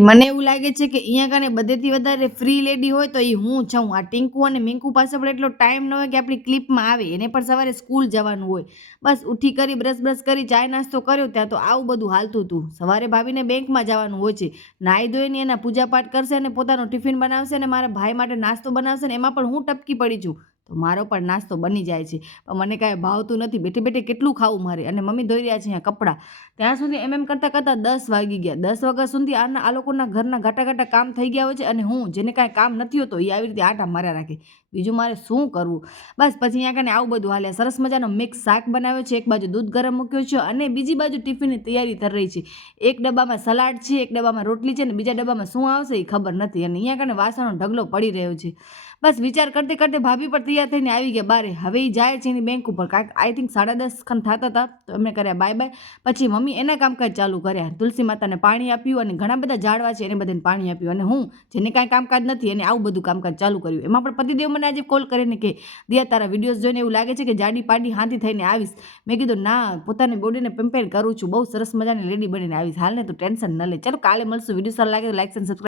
મને એવું લાગે છે કે અહીંયા કાને બધેથી વધારે ફ્રી લેડી હોય તો એ હું છું આ ટિંકુ અને મિંકુ પાસે પણ એટલો ટાઈમ ન હોય કે આપણી ક્લિપમાં આવે. એને પણ સવારે સ્કૂલ જવાનું હોય. બસ ઉઠી કરી બ્રશ બ્રશ કરી, ચાય નાસ્તો કર્યો, ત્યાં તો આવું બધું હાલતું હતું. સવારે ભાભીને બેંકમાં જવાનું હોય છે. નાહી ધોઈને એના પૂજાપાઠ કરશે અને પોતાનો ટિફિન બનાવશે અને મારા ભાઈ માટે નાસ્તો બનાવશે ને એમાં પણ હું ટપકી પડી છું. તો મારો પણ નાસ્તો બની જાય છે. પણ મને કાંઈ ભાવતું નથી. બેઠે બેઠે કેટલું ખાવું મારે? અને મમ્મી ધોઈ રહ્યા છે અહીંયા કપડાં. ત્યાં સુધી એમ એમ કરતાં કરતાં દસ વાગી ગયા. દસ વાગ્યા સુધી આના, આ લોકોના ઘરના ઘાટા ઘાટા કામ થઈ ગયા હોય છે અને હું, જેને કાંઈ કામ નથી હોતો, એ આવી રીતે આટા માર્યા રાખે. બીજું મારે શું કરવું? બસ પછી અહીંયા કને આવું બધું હાલે. સરસ મજાનો મિક્સ શાક બનાવ્યો છે, એક બાજુ દૂધ ગરમ મૂક્યો છે અને બીજી બાજુ ટિફિનની તૈયારી થઈ રહી છે. એક ડબ્બામાં સલાડ છે, એક ડબ્બામાં રોટલી છે અને બીજા ડબ્બામાં શું આવશે એ ખબર નથી અને અહીંયા કને વાસણનો ઢગલો પડી રહ્યો છે. બસ વિચાર કરતે કરતે ભાભી પણ તૈયાર થઈને આવી ગયા બારે. હવે એ જાય છે એની બેંક ઉપર. કાંઈક આઈ થિંક સાડા દસ ખન થતા હતા તો અમે કર્યા બાય બાય પછી મમ્મી એના કામકાજ ચાલુ કર્યા. તુલસી માતાને પાણી આપ્યું અને ઘણા બધા ઝાડવા છે એને બધાને પાણી આપ્યું. અને હું, જેને કાંઈ કામકાજ નથી, એને આવું બધું કામકાજ ચાલુ કર્યું. એમાં પણ પતિદેવ મને આજે કોલ કરીને કે, દિયા, તારા વિડીયોઝ જોઈને એવું લાગે છે કે જાડી પાડી હાથી થઈને આવીશ. મેં કીધું, ના, પોતાની બોડીને પેમ્પેર કરું છું. બહુ સરસ મજાની લેડી બનીને આવીશ. હાલને તો ટેન્શન ન લે. ચાલો કાલે મળશું. વીડિયો સારો લાગે તો લાઈક અને સબસ્ક્રાઈબ